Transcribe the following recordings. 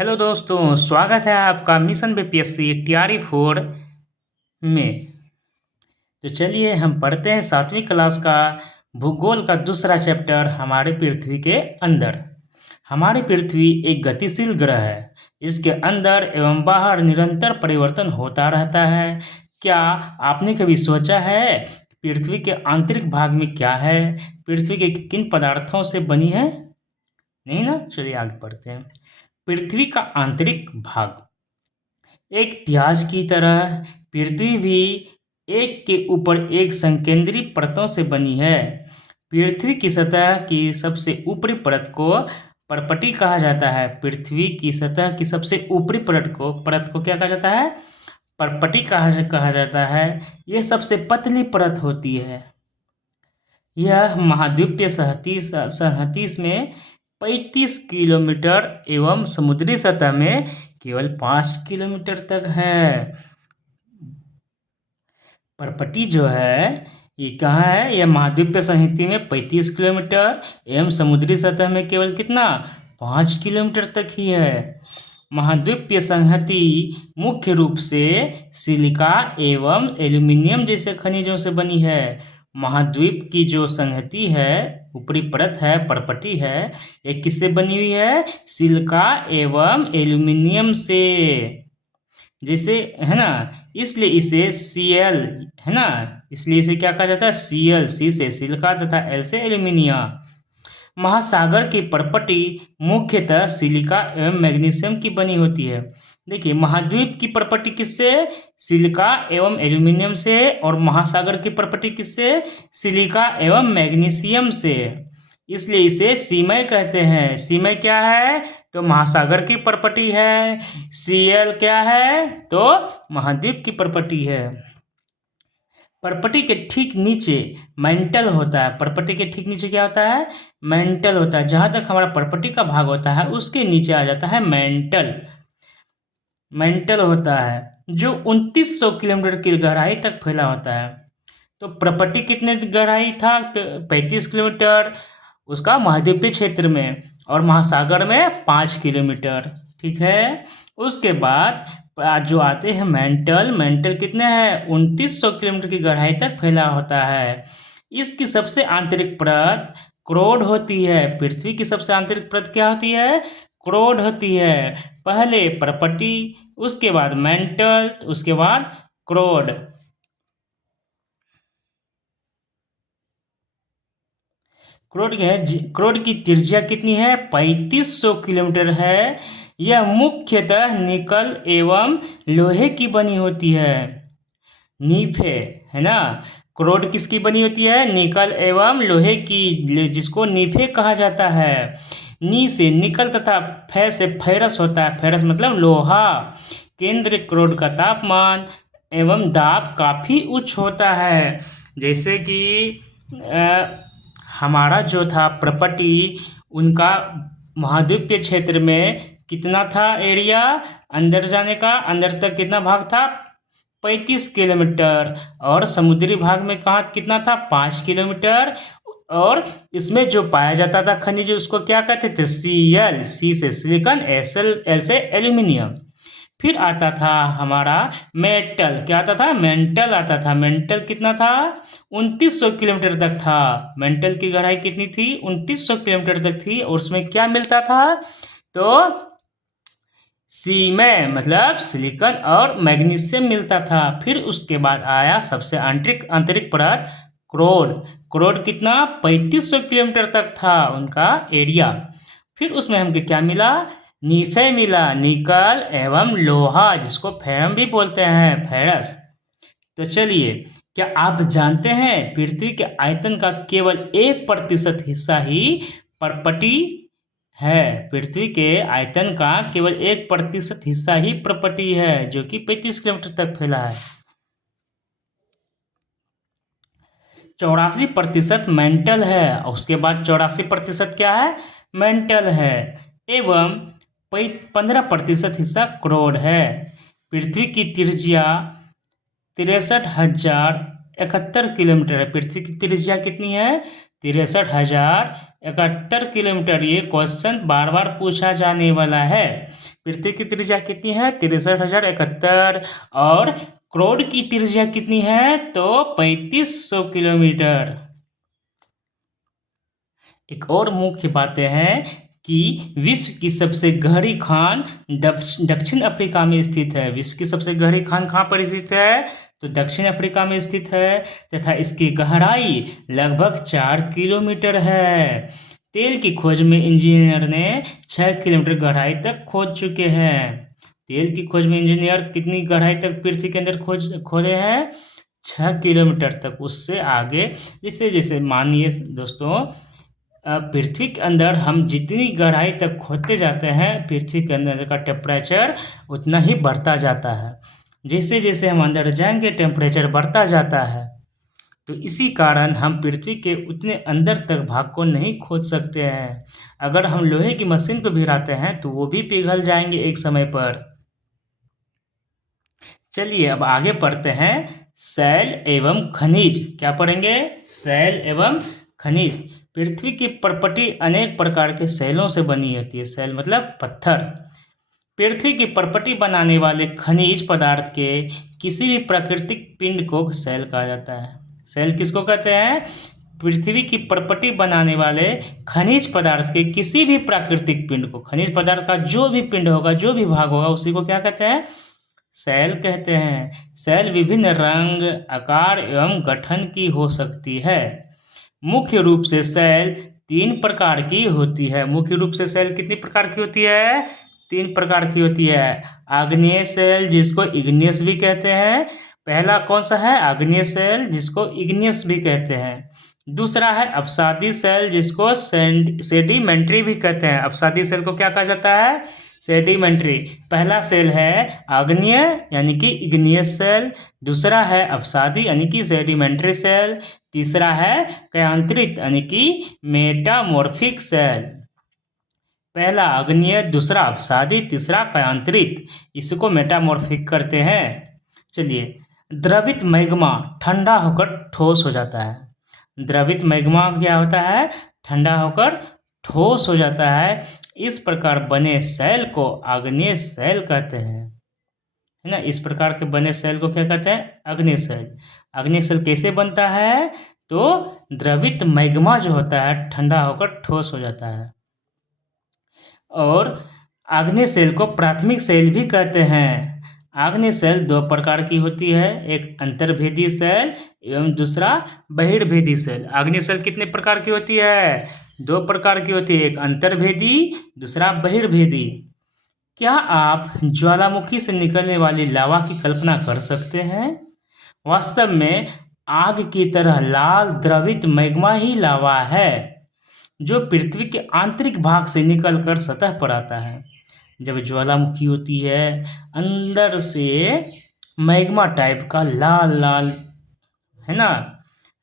Hello दोस्तों, स्वागत है आपका मिशन बीपीएससी टीआरई 4 में। तो चलिए हम पढ़ते हैं 7वीं क्लास का भूगोल का दूसरा चैप्टर हमारे पृथ्वी के अंदर। हमारी पृथ्वी एक गतिशील ग्रह है। इसके अंदर एवं बाहर निरंतर परिवर्तन होता रहता है। क्या आपने कभी सोचा है पृथ्वी के आंतरिक भाग में क्या है? पृथ्वी के किन पदार्थों से बनी है? नहीं ना? चलिए आगे बढ़ते हैं। पृथ्वी का आंतरिक भाग एक प्याज की तरह पृथ्वी भी एक के ऊपर एक संकेंद्री परतों से बनी है। पृथ्वी की सतह की सबसे ऊपरी परत को परपटी कहा जाता है। पृथ्वी की सतह की सबसे ऊपरी परत को क्या कहा जाता है? परपटी कहा जाता है। यह सबसे पतली परत होती है। यह महाद्वीपीय सहतीस में 35 किलोमीटर एवं समुद्री सतह में केवल 5 किलोमीटर तक है। परपटी जो है ये कहाँ है? यह महाद्वीपीय संहति में 35 किलोमीटर एवं समुद्री सतह में केवल कितना? 5 किलोमीटर तक ही है। महाद्वीपीय संहति मुख्य रूप से सिलिका एवं एल्यूमिनियम जैसे खनिजों से बनी है। महाद्वीप की जो संहति है, ऊपरी परत है, परपटी है, ये किससे बनी हुई है? सिलिका एवं एल्यूमिनियम से, जैसे है ना, इसलिए इसे Cl है ना, इसलिए इसे क्या कहा जाता है? Cl, C से सिलिका तथा L से एल्यूमिनियम। महासागर की परपटी मुख्यतः सिलिका एवं मैग्नीशियम की बनी होती है। देखिए, महाद्वीप की परपटी किससे? सिलिका एवं एल्यूमिनियम से। और महासागर की परपटी किससे? सिलिका एवं मैग्नीशियम से। इसलिए इसे सीमय कहते हैं। सीमय क्या है? तो महासागर की परपटी है। Cl क्या है? तो महाद्वीप की परपटी है। परपटी के ठीक नीचे मेंटल होता है। परपटी के ठीक नीचे क्या होता है? मेंटल होता है। जहाँ तक हमारा परपटी का भाग होता है उसके नीचे आ जाता है मेंटल। मेंटल होता है जो 2900 किलोमीटर की गहराई तक फैला होता है। तो परपटी कितने गहराई था? 35 किलोमीटर उसका महाद्वीपीय क्षेत्र में, और महासागर में 5 किलोमीटर। ठीक है। उसके बाद जो आते हैं मेंटल कितने हैं? 2900 किलोमीटर की गहराई तक फैला होता है। इसकी सबसे आंतरिक परत क्रोड होती है। पृथ्वी की सबसे आंतरिक परत क्या होती है? क्रोड होती है। पहले परपटी, उसके बाद मेंटल, उसके बाद क्रोड। क्रोड की त्रिज्या कितनी है? 3500 किलोमीटर है। यह मुख्यतः निकल एवं लोहे की बनी होती है। नीफे है ना, क्रोड किसकी बनी होती है? निकल एवं लोहे की, जिसको नीफे कहा जाता है। नी से निकल तथा फे से फेरस होता है। फेरस मतलब लोहा। केंद्र क्रोड का तापमान एवं दाब काफ़ी उच्च होता है। जैसे कि हमारा जो था परपटी, उनका महाद्वीपीय क्षेत्र में कितना था एरिया अंदर जाने का? अंदर तक कितना भाग था? 35 किलोमीटर। और समुद्री भाग में कहाँ कितना था? 5 किलोमीटर। और इसमें जो पाया जाता था खनिज उसको क्या कहते थे? Cl, C से सिलिकॉन, L से एल्यूमिनियम। फिर आता था हमारा मेटल। क्या आता था? मेंटल आता था। मेंटल कितना था? 2900 किलोमीटर तक था। मेंटल की गहराई कितनी थी? 2900 किलोमीटर तक थी। और उसमें क्या मिलता था? तो सीमे मतलब सिलिकॉन और मैग्नीशियम मिलता था। फिर उसके बाद आया सबसे आंतरिक परत क्रोड। क्रोड कितना? 3500 किलोमीटर तक था उनका एरिया। फिर उसमें हमको क्या मिला? नीफे मिला, निकल एवं लोहा, जिसको फेरम भी बोलते हैं, फेरस। तो चलिए, क्या आप जानते हैं पृथ्वी के आयतन का केवल 1% हिस्सा ही परपटी है? पृथ्वी के आयतन का केवल 1% हिस्सा ही परपटी है, जो कि 35 किलोमीटर तक फैला है। 84% मेंटल है। उसके बाद 84% क्या है? मेंटल है। एवं 15% हिस्सा क्रोड है। पृथ्वी की त्रिज्या 63,071 किलोमीटर है। पृथ्वी की त्रिज्या कितनी है? 63,071 किलोमीटर। ये क्वेश्चन बार बार पूछा जाने वाला है। पृथ्वी की त्रिज्या कितनी है? 63,071। और क्रोड की त्रिज्या कितनी है? तो 3500 किलोमीटर। एक और मुख्य बातें हैं कि विश्व की सबसे गहरी खान दक्षिण अफ्रीका में स्थित है। विश्व की सबसे गहरी खान कहाँ पर स्थित है? तो दक्षिण अफ्रीका में स्थित है, तथा इसकी गहराई लगभग 4 किलोमीटर है। तेल की खोज में इंजीनियर ने 6 किलोमीटर गहराई तक खोद चुके हैं। तेल की खोज में इंजीनियर कितनी गहराई तक पृथ्वी के अंदर खोदे हैं? 6 किलोमीटर तक। उससे आगे जैसे जैसे मानिए दोस्तों, पृथ्वी के अंदर हम जितनी गहराई तक खोदते जाते हैं, पृथ्वी के अंदर का टेम्परेचर उतना ही बढ़ता जाता है। जैसे जैसे हम अंदर जाएंगे टेम्परेचर बढ़ता जाता है। तो इसी कारण हम पृथ्वी के उतने अंदर तक भाग को नहीं खोद सकते हैं। अगर हम लोहे की मशीन को भिड़ाते हैं तो वो भी पिघल जाएंगे एक समय पर। चलिए अब आगे पढ़ते हैं शैल एवं खनिज। क्या पढ़ेंगे? शैल एवं खनिज। पृथ्वी की परपटी अनेक प्रकार के शैलों से बनी होती है। शैल मतलब पत्थर। पृथ्वी की परपटी बनाने वाले खनिज पदार्थ के किसी भी प्राकृतिक पिंड को शैल कहा जाता है। शैल किसको कहते हैं? पृथ्वी की परपटी बनाने वाले खनिज पदार्थ के किसी भी प्राकृतिक पिंड को, खनिज पदार्थ का जो भी पिंड होगा, जो भी भाग होगा, उसी को क्या कहते हैं? शैल कहते हैं। शैल विभिन्न रंग, आकार एवं गठन की हो सकती है। मुख्य रूप से शैल 3 प्रकार की होती है। मुख्य रूप से शैल कितनी प्रकार की होती है? 3 प्रकार की होती है। आग्नेय शैल जिसको इग्नियस भी कहते हैं। पहला कौन सा है? आग्नेय शैल जिसको इग्नियस भी कहते हैं। दूसरा है अपसादी शैल जिसको सेडिमेंट्री भी कहते हैं। अपसादी शैल को क्या कहा जाता है? सेडिमेंट्री। पहला शैल है आग्नेय यानी कि इग्नियस शैल, दूसरा है अपसादी यानी कि सेडिमेंट्री शैल, तीसरा है कयांतरित यानी कि मेटामॉर्फिक शैल। पहला आग्नेय, दूसरा अपसादी, तीसरा कयांतरित, इसको मेटामॉर्फिक करते हैं। चलिए, द्रवित मैग्मा ठंडा होकर ठोस हो जाता है। द्रवित मैग्मा क्या होता है? ठंडा होकर ठोस हो जाता है। इस प्रकार बने शैल को आग्नेय शैल कहते हैं, है ना। इस प्रकार के बने शैल को क्या कहते हैं? आग्नेय शैल। आग्नेय शैल कैसे बनता है? तो द्रवित मैग्मा जो होता है ठंडा होकर ठोस हो जाता है। और आग्नेय शैल को प्राथमिक शैल भी कहते हैं। आग्नेय शैल 2 प्रकार की होती है, एक अंतर्भेदी शैल एवं दूसरा बहिर्भेदी शैल। आग्नेय शैल कितने प्रकार की होती है? 2 प्रकार की होती है, एक अंतर्भेदी, दूसरा बहिर्भेदी। क्या आप ज्वालामुखी से निकलने वाली लावा की कल्पना कर सकते हैं? वास्तव में आग की तरह लाल द्रवित मैग्मा ही लावा है, जो पृथ्वी के आंतरिक भाग से निकलकर सतह पर आता है। जब ज्वालामुखी होती है, अंदर से मैग्मा टाइप का लाल लाल, है ना,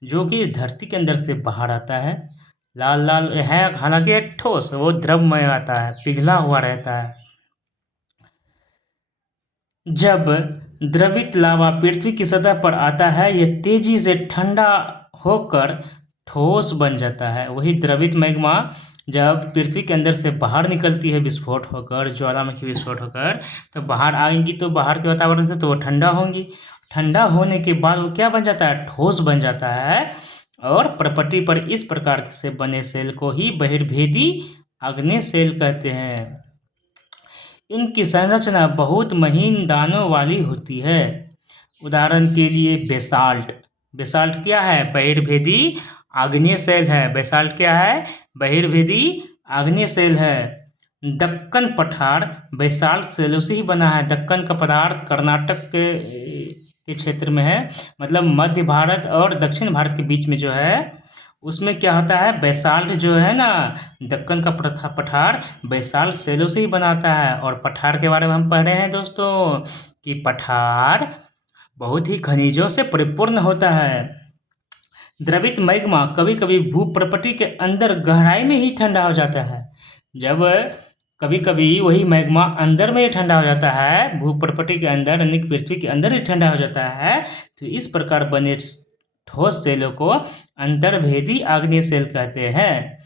जो कि धरती के अंदर से बाहर आता है। लाल लाल है, हालांकि ठोस, वो द्रवमय आता है, पिघला हुआ रहता है। जब द्रवित लावा पृथ्वी की सतह पर आता है, यह तेजी से ठंडा होकर ठोस बन जाता है। वही द्रवित मैग्मा जब पृथ्वी के अंदर से बाहर निकलती है विस्फोट होकर, ज्वालामुखी विस्फोट होकर, तो बाहर आएंगी, तो बाहर के वातावरण से तो वो ठंडा होंगी। ठंडा होने के बाद वो क्या बन जाता है? ठोस बन जाता है। और परपटी पर इस प्रकार से बने शैल को ही बहिर्भेदी आग्नेय शैल कहते हैं। इनकी संरचना बहुत महीन दानों वाली होती है। उदाहरण के लिए बेसाल्ट। बेसाल्ट क्या है? बहिर्भेदी आग्नेय शैल है। बेसाल्ट क्या है? बहिर्भेदी आग्नेय शैल है। दक्कन पठार बेसाल्ट शैलों से ही बना है। दक्कन का पदार्थ कर्नाटक के क्षेत्र में है, मतलब मध्य भारत और दक्षिण भारत के बीच में जो है, उसमें क्या होता है? बेसाल्ट जो है ना, दक्कन का पठार बेसाल्ट शैलों से ही बनाता है। और पठार के बारे में हम पढ़ रहे हैं दोस्तों कि पठार बहुत ही खनिजों से परिपूर्ण होता है। द्रवित मैग्मा कभी कभी भूप्रपटी के अंदर गहराई में ही ठंडा हो जाता है। जब कभी कभी वही मैग्मा अंदर में ही ठंडा हो जाता है, भूप्रपटी के अंदर यानी पृथ्वी के अंदर ही ठंडा हो जाता है, तो इस प्रकार बने ठोस शैलों को अंतर्भेदी आग्नेय शैल कहते हैं।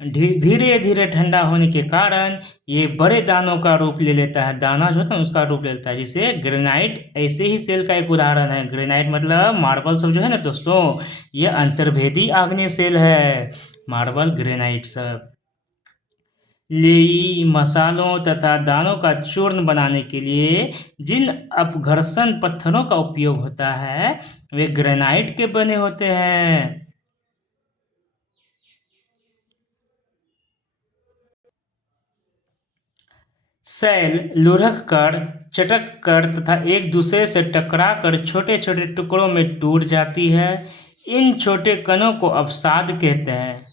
धीरे धीरे ठंडा होने के कारण ये बड़े दानों का रूप ले लेता है, दाना जो होता है उसका रूप ले लेता है, जिसे ग्रेनाइट ऐसे ही सेल का एक उदाहरण है। ग्रेनाइट मतलब मार्बल सब जो है ना दोस्तों, ये अंतर्भेदी आग्नेय सेल है, मार्बल ग्रेनाइट सब। लेई मसालों तथा दानों का चूर्ण बनाने के लिए जिन अपघर्षण पत्थरों का उपयोग होता है वे ग्रेनाइट के बने होते हैं। सेल लुढ़क कर, चटक कर तथा एक दूसरे से टकरा कर छोटे छोटे टुकड़ों में टूट जाती है। इन छोटे कणों को अवसाद कहते हैं।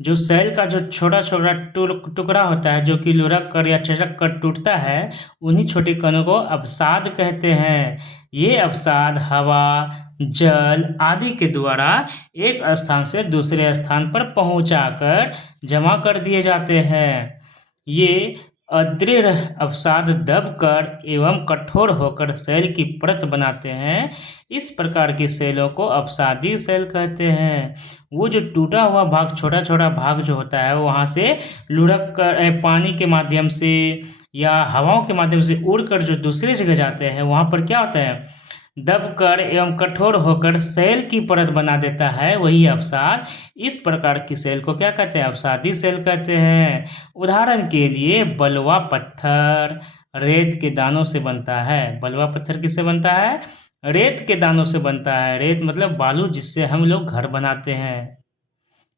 जो सेल का जो छोटा छोटा टुकड़ा होता है जो कि लुढ़क कर या चटक कर टूटता है, उन्हीं छोटे कणों को अवसाद कहते हैं। ये अवसाद हवा, जल आदि के द्वारा एक स्थान से दूसरे स्थान पर पहुंचाकर जमा कर दिए जाते हैं। ये अदृढ़ अवसाद दबकर एवं कठोर होकर सेल की परत बनाते हैं। इस प्रकार के सेलों को अवसादी सेल कहते हैं। वो जो टूटा हुआ भाग, छोटा छोटा भाग जो होता है, वहाँ से लुढ़क कर पानी के माध्यम से या हवाओं के माध्यम से उड़कर जो दूसरी जगह जाते हैं, वहाँ पर क्या होता है, दबकर एवं कठोर होकर सेल की परत बना देता है, वही अवसाद। इस प्रकार की सेल को क्या कहते हैं, अवसादी सेल कहते हैं। उदाहरण के लिए बलुआ पत्थर रेत के दानों से बनता है। बलुआ पत्थर किससे बनता है, रेत के दानों से बनता है। रेत मतलब बालू, जिससे हम लोग घर बनाते हैं।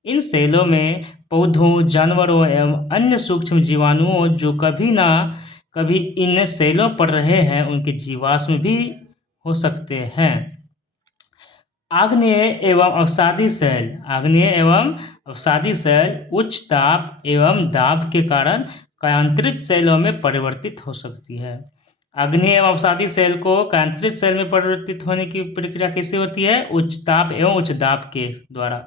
इन सेलों में पौधों, जानवरों एवं अन्य सूक्ष्म जीवाणुओं जो कभी ना कभी इन सेलों पर रहे हैं, उनके जीवाश्म भी हो सकते हैं। आग्नेय एवं अवसादी सेल, आग्नेय एवं अवसादी सेल उच्च ताप एवं दाब के कारण कायांतरित सेलों में परिवर्तित हो सकती है। आग्नेय एवं अवसादी सेल को कायांतरित सेल में परिवर्तित होने की प्रक्रिया कैसे होती है, उच्च ताप एवं उच्च दाब के द्वारा।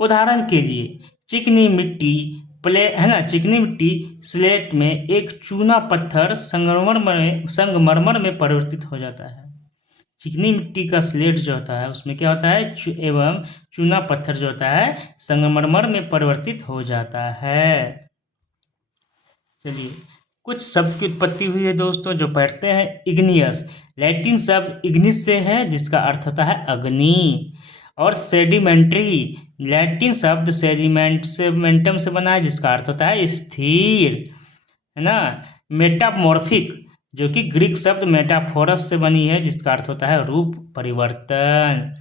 उदाहरण के लिए चिकनी मिट्टी चिकनी मिट्टी स्लेट में एक चूना पत्थर संगमरमर में परिवर्तित हो जाता है। चिकनी मिट्टी का स्लेट जो होता है उसमें क्या होता है, एवं चूना पत्थर जो होता है संगमरमर में परिवर्तित हो जाता है। चलिए कुछ शब्द की उत्पत्ति हुई है दोस्तों जो पढ़ते हैं। इग्नियस, लैटिन शब्द इग्निस से है जिसका अर्थ होता है अग्नि। और सेडिमेंट्री, लैटिन शब्द सेडिमेंटम से बना है जिसका अर्थ होता है स्थिर, है ना। मेटामॉर्फिक, जो कि ग्रीक शब्द मेटाफोरस से बनी है जिसका अर्थ होता है रूप परिवर्तन।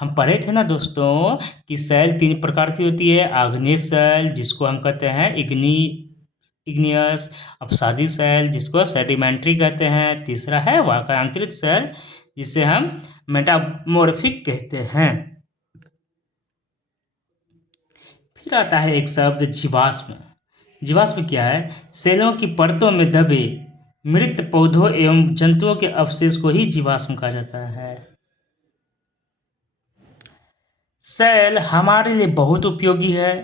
हम पढ़े थे ना दोस्तों कि सेल 3 प्रकार की होती है। आग्नेय सेल जिसको हम कहते हैं इग्नियस, अवसादी सेल जिसको सेडिमेंट्री कहते हैं, तीसरा है वाकांतरित सेल जिसे हम मेटामॉर्फिक कहते हैं। फिर आता है एक शब्द जीवाश्म। जीवाश्म क्या है, सेलों की परतों में दबे मृत पौधों एवं जंतुओं के अवशेष को ही जीवाश्म कहा जाता है। सेल हमारे लिए बहुत उपयोगी है।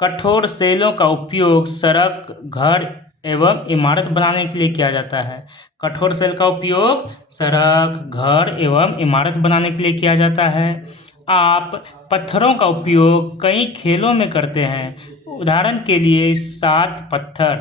कठोर सेलों का उपयोग सड़क, घर एवं इमारत बनाने के लिए किया जाता है। कठोर सेल का उपयोग सड़क, घर एवं इमारत बनाने के लिए किया जाता है। आप पत्थरों का उपयोग कई खेलों में करते हैं। उदाहरण के लिए 7 पत्थर,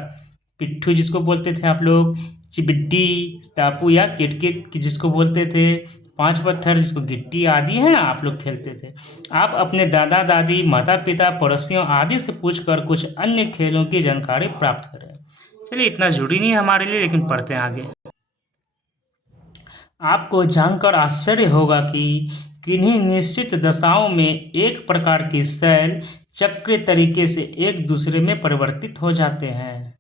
पिट्ठू जिसको बोलते थे आप लोग, चिबिड्डी, टापू या किटकिट जिसको बोलते थे, 5 पत्थर जिसको गिट्टी आदि है ना, आप लोग खेलते थे। आप अपने दादा दादी, माता पिता, पड़ोसियों आदि से पूछकर कुछ अन्य खेलों की जानकारी प्राप्त करें। चलिए इतना जरूरी नहीं है हमारे लिए, लेकिन पढ़ते हैं आगे। आपको जानकर आश्चर्य होगा कि किन्हीं निश्चित दशाओं में एक प्रकार की सेल चक्रीय तरीके से एक दूसरे में परिवर्तित हो जाते हैं।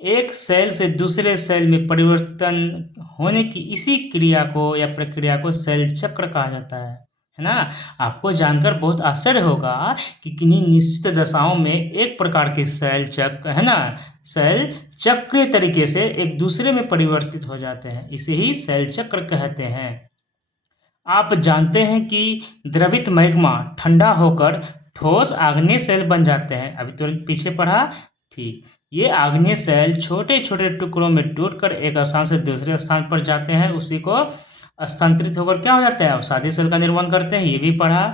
एक सेल से दूसरे सेल में परिवर्तन होने की इसी क्रिया को या प्रक्रिया को सेल चक्र कहा जाता है ना। आपको जानकर बहुत आश्चर्य होगा कि किन्हीं निश्चित दशाओं में एक प्रकार के सेल चक्र है ना, सेल चक्रीय तरीके से एक दूसरे में परिवर्तित हो जाते हैं, इसे ही सेल चक्र कहते हैं। आप जानते हैं कि द्रवित मैग्मा ठंडा होकर ठोस आग्नेय सेल बन जाते हैं। अभी तो पीछे पढ़ा, ठीक। ये आग्नेय सेल छोटे छोटे टुकड़ों में टूटकर एक स्थान से दूसरे स्थान पर जाते हैं, उसी को स्थानांतरित होकर क्या हो जाता है, अवसादी सेल का निर्माण करते हैं, ये भी पढ़ा।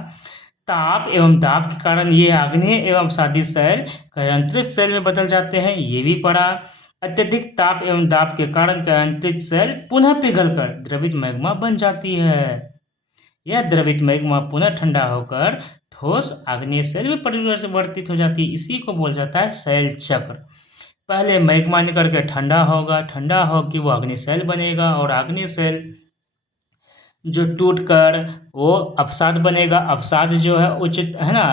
ताप एवं दाब के कारण ये आग्नेय एवं अवसादी सेल कयांतरित सेल में बदल जाते हैं, ये भी पढ़ा। अत्यधिक ताप एवं दाब के कारण कयांतरित सेल पुनः पिघलकर द्रवित मैग्मा बन जाती है। यह द्रवित मैग्मा पुनः ठंडा होकर ठोस आग्नेय सेल में परिवर्तित हो जाती है। इसी को बोल जाता है सेल चक्र। पहले मैग्मा निकल के ठंडा होगा, ठंडा होकर वो अग्नि सेल बनेगा और अग्नि सेल जो टूट कर वो अवसाद बनेगा। अवसाद जो है उचित है ना,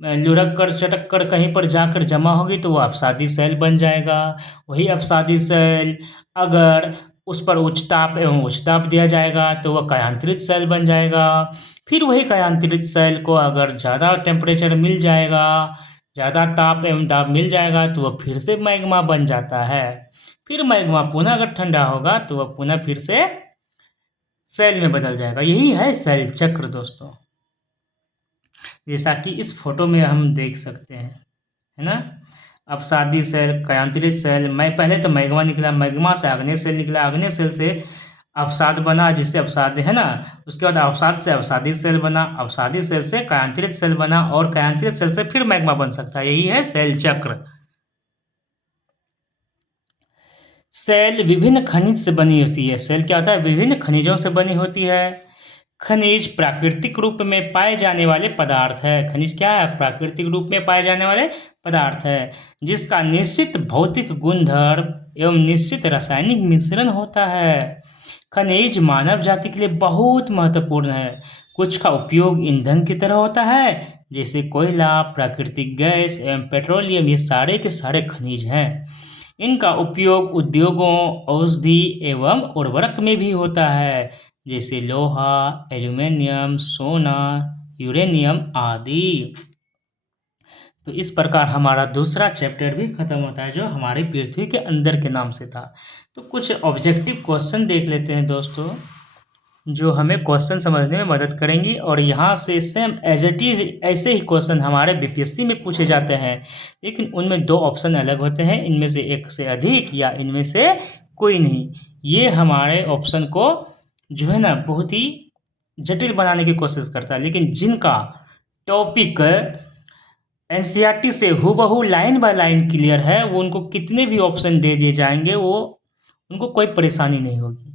लुढ़क कर चटक कर कहीं पर जाकर जमा होगी तो वो अवसादी सेल बन जाएगा। वही अवसादी सेल अगर उस पर उच्च ताप एवं उच्च दाब दिया जाएगा तो वह कयांतरित सेल बन जाएगा। फिर वही कयांतरित सेल को अगर ज़्यादा टेम्परेचर मिल जाएगा, ज़्यादा ताप एवं दाब मिल जाएगा तो वह फिर से मैग्मा बन जाता है। फिर मैग्मा पुनः अगर ठंडा होगा तो वह पुनः फिर से सेल में बदल जाएगा। यही है सेल चक्र दोस्तों, जैसा कि इस फोटो में हम देख सकते हैं, है ना। अवसादी सेल, कयांतरित सेल, मैं पहले तो मैग्मा निकला, मैग्मा से अग्नेय सेल निकला, अग्नेय सेल से अवसाद बना जिससे अवसाद है ना, उसके बाद अवसाद से अवसादी सेल बना, अवसादी सेल से कयांतरित सेल बना और कयांतरित सेल से फिर मैग्मा बन सकता है। यही है सेल चक्र। सेल विभिन्न खनिज से बनी होती है। सेल क्या होता है? विभिन्न खनिजों से बनी होती है। खनिज प्राकृतिक रूप में पाए जाने वाले पदार्थ है। खनिज क्या है? प्राकृतिक रूप में पाए जाने वाले पदार्थ है जिसका निश्चित भौतिक गुणधर्म एवं निश्चित रासायनिक मिश्रण होता है। खनिज मानव जाति के लिए बहुत महत्वपूर्ण है। कुछ का उपयोग ईंधन की तरह होता है, जैसे कोयला, प्राकृतिक गैस एवं पेट्रोलियम, ये सारे के सारे खनिज हैं। इनका उपयोग उद्योगों, औषधि एवं उर्वरक में भी होता है, जैसे लोहा, एल्यूमीनियम, सोना, यूरेनियम आदि। तो इस प्रकार हमारा दूसरा चैप्टर भी खत्म होता है जो हमारी पृथ्वी के अंदर के नाम से था। तो कुछ ऑब्जेक्टिव क्वेश्चन देख लेते हैं दोस्तों, जो हमें क्वेश्चन समझने में मदद करेंगी। और यहाँ से सेम एज इट इज ऐसे ही क्वेश्चन हमारे बीपीएससी में पूछे जाते हैं, लेकिन उनमें 2 ऑप्शन अलग होते हैं, इनमें से एक से अधिक या इनमें से कोई नहीं। ये हमारे ऑप्शन को जो है ना बहुत ही जटिल बनाने की कोशिश करता है, लेकिन जिनका टॉपिक एनसीईआरटी से हूबहू लाइन बाय लाइन क्लियर है, वो उनको कितने भी ऑप्शन दे दिए जाएंगे, वो उनको कोई परेशानी नहीं होगी।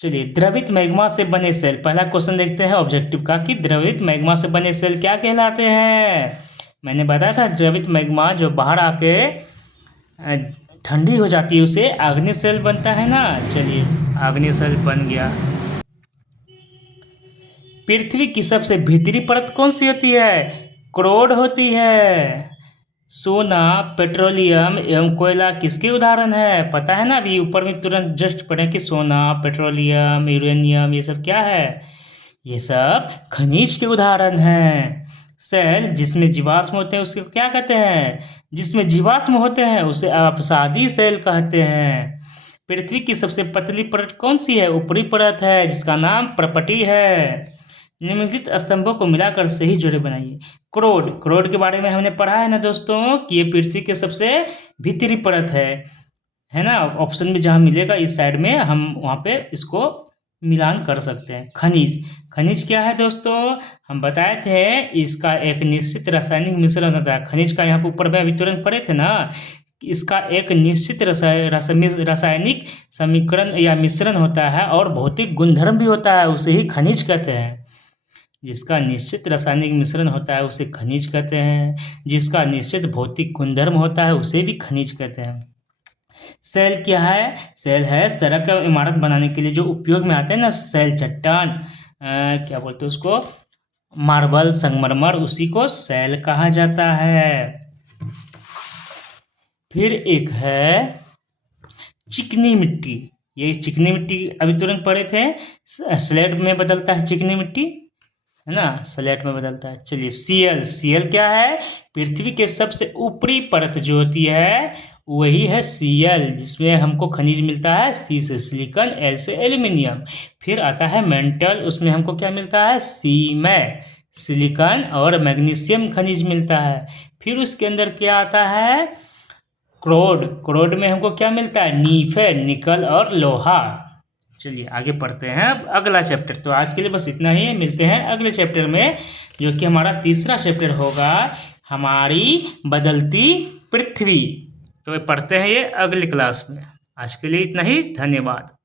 चलिए, द्रवित मैग्मा से बने सेल, पहला क्वेश्चन देखते हैं ऑब्जेक्टिव का कि द्रवित मैग्मा से बने सेल क्या कहलाते हैं। मैंने बताया था द्रवित मैग्मा जो बाहर आके ठंडी हो जाती है उसे आग्नेय सेल बनता है ना। चलिए, आग्नेय सेल बन गया। पृथ्वी की सबसे भीतरी परत कौन सी होती है? क्रोड होती है। सोना, पेट्रोलियम एवं कोयला किसके उदाहरण है? पता है ना, अभी ऊपर में तुरंत जस्ट पढ़े कि सोना, पेट्रोलियम, यूरेनियम, ये सब क्या है? ये सब खनिज के उदाहरण हैं। सेल जिसमें जीवाश्म होते हैं उसको क्या कहते हैं? जिसमें जीवाश्म होते हैं उसे अवसादी सेल कहते हैं। पृथ्वी की सबसे पतली परत कौन सी है? ऊपरी परत है जिसका नाम प्रपटी है। निम्नलिखित स्तंभों को मिलाकर सही जोड़े बनाइए। क्रोड के बारे में हमने पढ़ा है ना दोस्तों कि ये पृथ्वी के सबसे भीतरी परत है ना। ऑप्शन में जहाँ मिलेगा इस साइड में हम वहाँ पे इसको मिलान कर सकते हैं। खनिज क्या है दोस्तों? हम बताए थे इसका एक निश्चित रासायनिक मिश्रण होता है। खनिज का यहाँ पर ऊपर में अभी तुरंत पढ़े थे ना, इसका एक निश्चित रासायनिक समीकरण या मिश्रण होता है और भौतिक गुणधर्म भी होता है, उसे ही खनिज कहते हैं। जिसका निश्चित रासायनिक मिश्रण होता है उसे खनिज कहते हैं, जिसका निश्चित भौतिक गुणधर्म होता है उसे भी खनिज कहते हैं। सेल क्या है? सेल है सड़क या इमारत बनाने के लिए जो उपयोग में आते हैं ना, सेल चट्टान, क्या बोलते हैं उसको, मार्बल, संगमरमर, उसी को सेल कहा जाता है। फिर एक है चिकनी मिट्टी। ये चिकनी मिट्टी अभी तुरंत पढ़े थे, स्लेट में बदलता है चिकनी मिट्टी, है ना, स्लेट में बदलता है। चलिए, सीएल क्या है? पृथ्वी के सबसे ऊपरी परत जो होती है वही है सीएल, जिसमें हमको खनिज मिलता है सी से सिलिकॉन, एल से एल्यूमिनियम। फिर आता है मेंटल, उसमें हमको क्या मिलता है? सी में सिलिकॉन और मैग्नीशियम खनिज मिलता है। फिर उसके अंदर क्या आता है? क्रोड में हमको क्या मिलता है? नीफ है, निकल और लोहा। चलिए आगे पढ़ते हैं अब अगला चैप्टर। तो आज के लिए बस इतना ही, मिलते हैं अगले चैप्टर में, जो कि हमारा तीसरा चैप्टर होगा, हमारी बदलती पृथ्वी। तो पढ़ते हैं ये अगली क्लास में। आज के लिए इतना ही, धन्यवाद।